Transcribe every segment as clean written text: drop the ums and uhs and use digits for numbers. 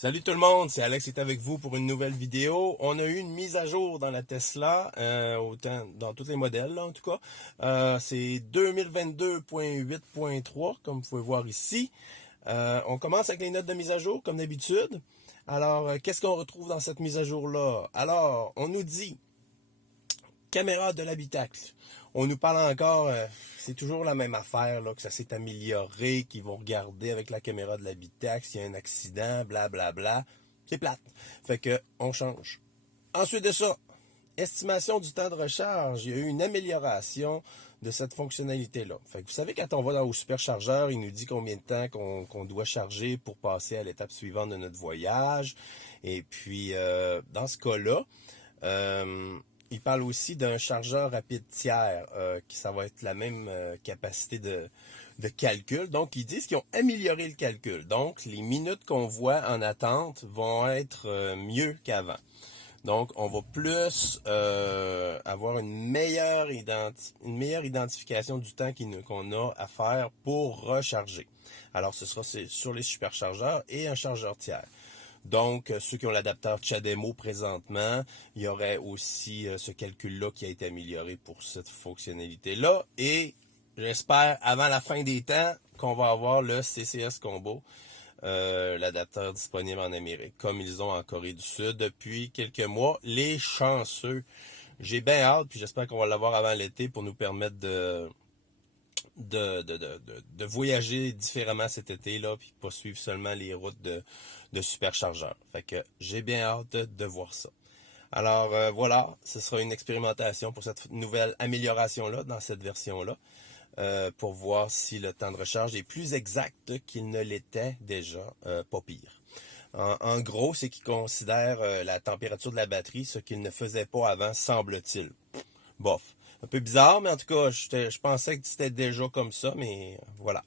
Salut tout le monde, c'est Alex qui est avec vous pour une nouvelle vidéo. On a eu une mise à jour dans la Tesla, autant dans tous les modèles là, en tout cas. C'est 2022.8.3 comme vous pouvez voir ici. On commence avec les notes de mise à jour comme d'habitude. Alors, qu'est-ce qu'on retrouve dans cette mise à jour-là? Alors, on nous dit caméra de l'habitacle. On nous parle encore, c'est toujours la même affaire, là, que ça s'est amélioré, qu'ils vont regarder avec la caméra de l'habitacle s'il y a un accident, blablabla. Bla, bla. C'est plate. Fait que on change. Ensuite de ça, estimation du temps de recharge. Il y a eu une amélioration de cette fonctionnalité-là. Fait que vous savez, quand on va au superchargeur, il nous dit combien de temps qu'on doit charger pour passer à l'étape suivante de notre voyage. Et puis, dans ce cas-là, il parle aussi d'un chargeur rapide tiers, qui ça va être la même capacité de calcul. Donc, ils disent qu'ils ont amélioré le calcul. Donc, les minutes qu'on voit en attente vont être mieux qu'avant. Donc, on va plus avoir une meilleure identification du temps qu'on a à faire pour recharger. Alors, ce sera sur les superchargeurs et un chargeur tiers. Donc, ceux qui ont l'adapteur CHAdeMO présentement, il y aurait aussi ce calcul-là qui a été amélioré pour cette fonctionnalité-là. Et j'espère, avant la fin des temps, qu'on va avoir le CCS Combo, l'adapteur disponible en Amérique, comme ils ont en Corée du Sud depuis quelques mois. Les chanceux. J'ai bien hâte, puis j'espère qu'on va l'avoir avant l'été pour nous permettre de voyager différemment cet été-là, puis pas suivre seulement les routes de superchargeurs. Fait que j'ai bien hâte de voir ça. Alors voilà, ce sera une expérimentation pour cette nouvelle amélioration-là, dans cette version-là, pour voir si le temps de recharge est plus exact qu'il ne l'était déjà, pas pire. En gros, c'est qu'il considère la température de la batterie, ce qu'il ne faisait pas avant, semble-t-il. Bof. Un peu bizarre, mais en tout cas, je pensais que c'était déjà comme ça, mais voilà.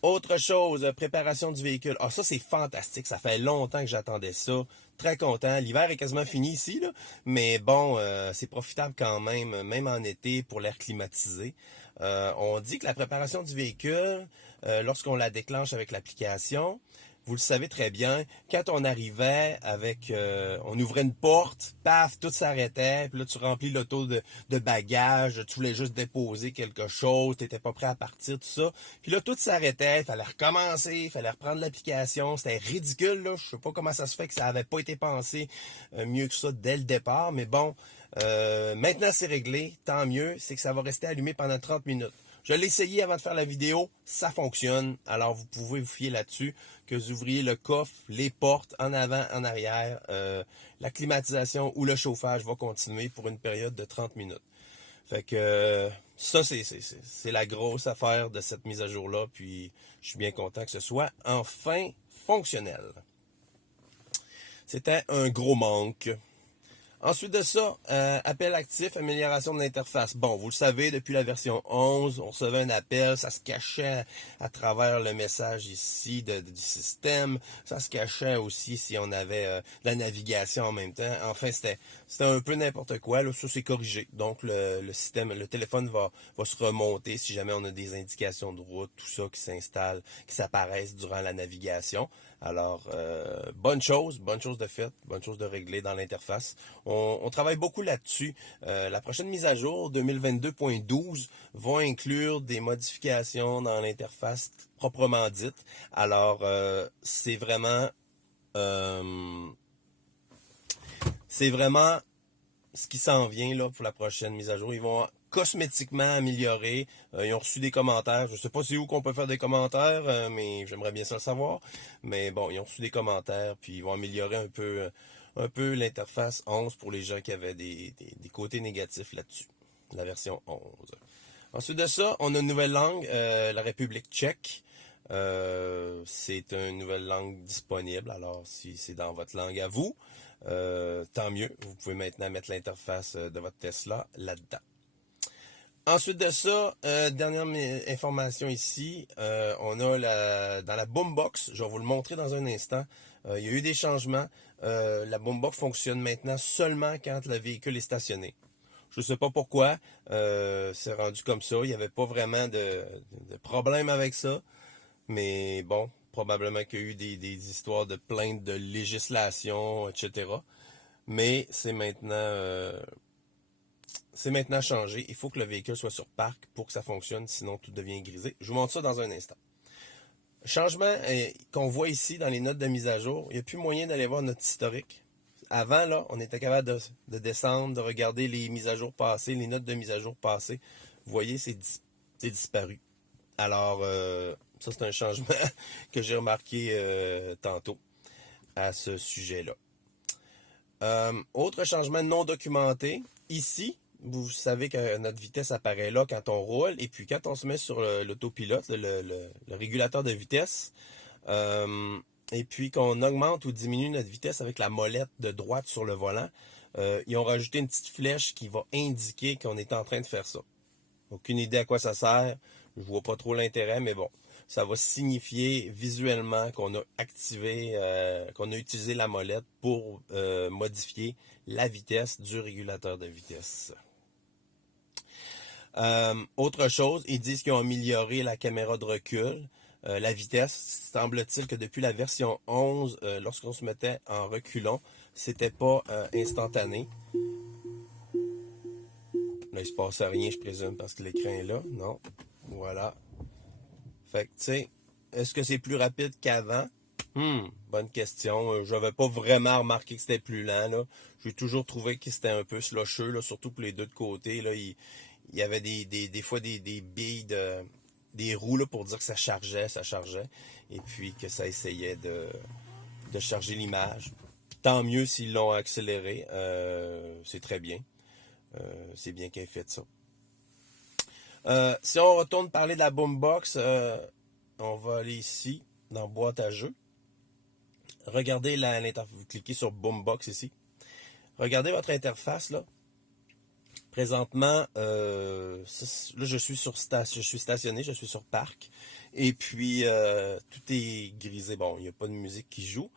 Autre chose, préparation du véhicule. Ah, ça, c'est fantastique. Ça fait longtemps que j'attendais ça. Très content. L'hiver est quasiment fini ici, là. Mais bon, c'est profitable quand même en été pour l'air climatisé. On dit que la préparation du véhicule, lorsqu'on la déclenche avec l'application, vous le savez très bien, quand on arrivait avec, on ouvrait une porte, paf, tout s'arrêtait, puis là tu remplis l'auto de bagages, tu voulais juste déposer quelque chose, t'étais pas prêt à partir, tout ça. Puis là tout s'arrêtait, il fallait recommencer, il fallait reprendre l'application, c'était ridicule, là, je sais pas comment ça se fait que ça avait pas été pensé mieux que ça dès le départ, mais bon, maintenant c'est réglé, tant mieux, c'est que ça va rester allumé pendant 30 minutes. Je l'ai essayé avant de faire la vidéo, ça fonctionne. Alors vous pouvez vous fier là-dessus, que vous ouvriez le coffre, les portes, en avant, en arrière. La climatisation ou le chauffage va continuer pour une période de 30 minutes. Fait que ça, c'est la grosse affaire de cette mise à jour-là. Puis je suis bien content que ce soit enfin fonctionnel. C'était un gros manque. Ensuite de ça, appel actif, amélioration de l'interface. Bon, vous le savez, depuis la version 11, on recevait un appel, ça se cachait à travers le message ici du système, ça se cachait aussi si on avait de la navigation en même temps. Enfin, c'était un peu n'importe quoi, là, ça c'est corrigé. Donc le système, le téléphone va se remonter si jamais on a des indications de route, tout ça qui s'installe, qui s'apparaissent durant la navigation. Alors, bonne chose de fait, bonne chose de régler dans l'interface. On travaille beaucoup là-dessus. La prochaine mise à jour, 2022.12, va inclure des modifications dans l'interface proprement dite. Alors, c'est vraiment ce qui s'en vient là pour la prochaine mise à jour. Ils vont cosmétiquement améliorer. Ils ont reçu des commentaires. Je sais pas c'est où qu'on peut faire des commentaires, mais j'aimerais bien ça le savoir. Mais bon, ils ont reçu des commentaires, puis ils vont améliorer un peu l'interface 11 pour les gens qui avaient des côtés négatifs là-dessus. La version 11. Ensuite de ça, on a une nouvelle langue, la République tchèque. C'est une nouvelle langue disponible. Alors, si c'est dans votre langue à vous, tant mieux. Vous pouvez maintenant mettre l'interface de votre Tesla là-dedans. Ensuite de ça, dernière information ici, on a dans la boombox, je vais vous le montrer dans un instant, il y a eu des changements. La boombox fonctionne maintenant seulement quand le véhicule est stationné. Je ne sais pas pourquoi, c'est rendu comme ça, il n'y avait pas vraiment de problème avec ça. Mais bon, probablement qu'il y a eu des histoires de plaintes de législation, etc. Mais c'est maintenant changé. Il faut que le véhicule soit sur parc pour que ça fonctionne, sinon tout devient grisé. Je vous montre ça dans un instant. Changement qu'on voit ici dans les notes de mise à jour, il n'y a plus moyen d'aller voir notre historique. Avant, là, on était capable de descendre, de regarder les mises à jour passées, les notes de mise à jour passées. Vous voyez, c'est disparu. Alors, ça, c'est un changement que j'ai remarqué tantôt à ce sujet-là. Autre changement non documenté. Ici, vous savez que notre vitesse apparaît là quand on roule. Et puis, quand on se met sur l'autopilote, le régulateur de vitesse, et puis qu'on augmente ou diminue notre vitesse avec la molette de droite sur le volant, ils ont rajouté une petite flèche qui va indiquer qu'on est en train de faire ça. Aucune idée à quoi ça sert. Je vois pas trop l'intérêt, mais bon. Ça va signifier visuellement qu'on a activé, qu'on a utilisé la molette pour modifier la vitesse du régulateur de vitesse. Autre chose, ils disent qu'ils ont amélioré la caméra de recul, la vitesse. Semble-t-il que depuis la version 11, lorsqu'on se mettait en reculant, c'était pas instantané. Là, il se passe rien, je présume, parce que l'écran est là. Non. Voilà. Fait que, tu sais, est-ce que c'est plus rapide qu'avant? Bonne question. J'avais pas vraiment remarqué que c'était plus lent, là. J'ai toujours trouvé que c'était un peu slocheux, là, surtout pour les deux de côté, là. Il y avait des fois des billes des roues, là, pour dire que ça chargeait, et puis que ça essayait de charger l'image. Tant mieux s'ils l'ont accéléré. C'est très bien. C'est bien qu'ils aient fait ça. Si on retourne parler de la boombox, on va aller ici, dans boîte à jeux. Regardez l'interface, vous cliquez sur boombox ici. Regardez votre interface là. Présentement, là je suis stationné, je suis sur parc. Et puis tout est grisé. Bon, il n'y a pas de musique qui joue.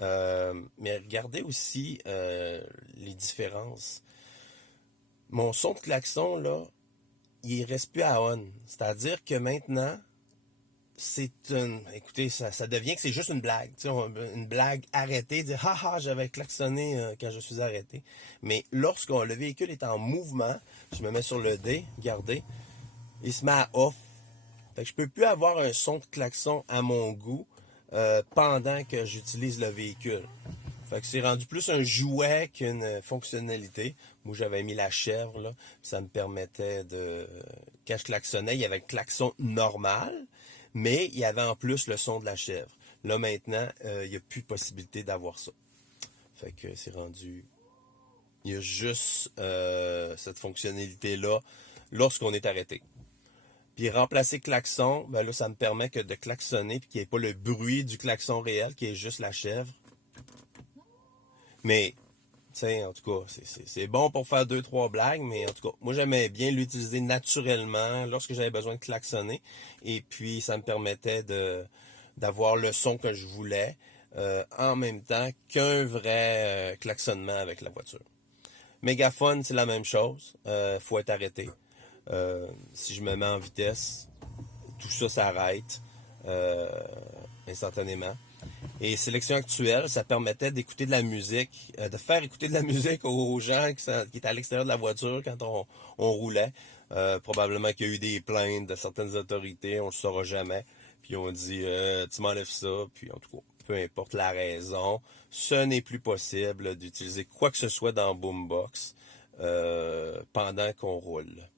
Mais regardez aussi les différences. Mon son de klaxon là, il reste plus à on. C'est-à-dire que maintenant, écoutez, ça devient que c'est juste une blague. Tu sais, une blague arrêtée, dire haha, j'avais klaxonné quand je suis arrêté. Mais le véhicule est en mouvement, je me mets sur le D, regardez, il se met à off. Fait que je peux plus avoir un son de klaxon à mon goût pendant que j'utilise le véhicule. Fait que c'est rendu plus un jouet qu'une fonctionnalité. Moi, j'avais mis la chèvre, là. Ça me permettait quand je klaxonnais, il y avait le klaxon normal, mais il y avait en plus le son de la chèvre. Là, maintenant, il n'y a plus de possibilité d'avoir ça. Fait que c'est rendu... Il y a juste cette fonctionnalité-là lorsqu'on est arrêté. Puis remplacer klaxon, ben là, ça me permet que de klaxonner puis qu'il n'y ait pas le bruit du klaxon réel, qui est juste la chèvre. Mais, tu sais, en tout cas, c'est bon pour faire 2-3 blagues, mais en tout cas, moi j'aimais bien l'utiliser naturellement lorsque j'avais besoin de klaxonner. Et puis, ça me permettait d'avoir le son que je voulais en même temps qu'un vrai klaxonnement avec la voiture. Mégaphone, c'est la même chose. Faut être arrêté. Si je me mets en vitesse, tout ça s'arrête instantanément. Et sélection actuelle, ça permettait d'écouter de la musique, de faire écouter de la musique aux gens qui étaient à l'extérieur de la voiture quand on roulait. Probablement qu'il y a eu des plaintes de certaines autorités, on ne le saura jamais. Puis on dit, tu m'enlèves ça, puis en tout cas, peu importe la raison, ce n'est plus possible d'utiliser quoi que ce soit dans Boombox pendant qu'on roule.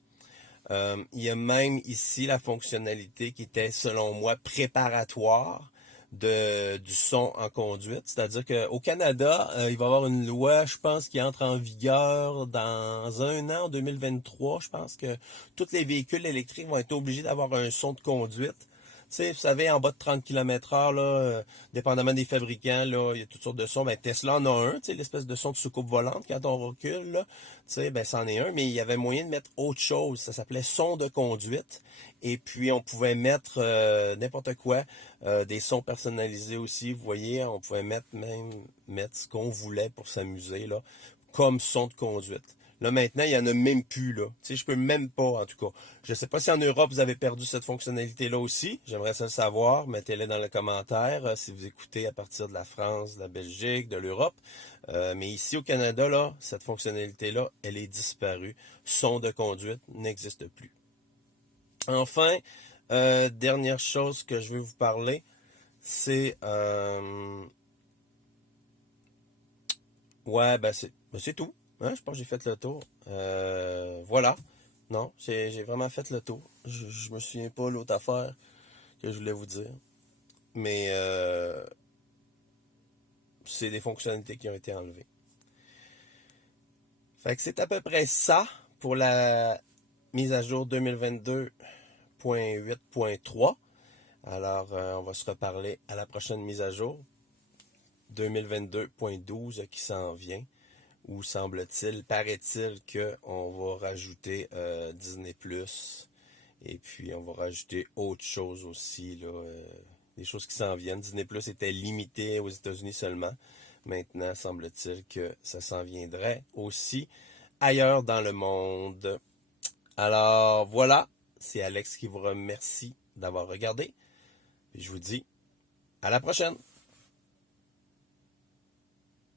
Il y a même ici la fonctionnalité qui était, selon moi, préparatoire du son en conduite. C'est-à-dire qu'au Canada, il va y avoir une loi, je pense, qui entre en vigueur dans un an, en 2023. Je pense que tous les véhicules électriques vont être obligés d'avoir un son de conduite. Tu sais, vous savez, en bas de 30 km/h, là, dépendamment des fabricants, là, il y a toutes sortes de sons. Ben, Tesla en a un, tu sais, l'espèce de son de soucoupe volante quand on recule, là. Tu sais, ben, c'en est un, mais il y avait moyen de mettre autre chose. Ça s'appelait son de conduite. Et puis, on pouvait mettre n'importe quoi, des sons personnalisés aussi. Vous voyez, on pouvait mettre ce qu'on voulait pour s'amuser, là, comme son de conduite. Là, maintenant, il n'y en a même plus, là. Tu sais, je peux même pas, en tout cas. Je sais pas si en Europe, vous avez perdu cette fonctionnalité-là aussi. J'aimerais ça le savoir. Mettez-le dans les commentaires si vous écoutez à partir de la France, de la Belgique, de l'Europe. Mais ici, au Canada, là, cette fonctionnalité-là, elle est disparue. Son de conduite n'existe plus. Enfin, dernière chose que je veux vous parler, c'est... ouais, c'est tout. Hein, je pense que j'ai fait le tour. Voilà. Non, j'ai vraiment fait le tour. Je me souviens pas l'autre affaire que je voulais vous dire. Mais c'est des fonctionnalités qui ont été enlevées. Fait que c'est à peu près ça pour la mise à jour 2022.8.3. Alors, on va se reparler à la prochaine mise à jour 2022.12 qui s'en vient. Où semble-t-il, paraît-il qu'on va rajouter Disney+, et puis on va rajouter autre chose aussi, là, des choses qui s'en viennent. Disney+, était limité aux États-Unis seulement. Maintenant, semble-t-il que ça s'en viendrait aussi ailleurs dans le monde. Alors voilà, c'est Alex qui vous remercie d'avoir regardé. Et je vous dis à la prochaine.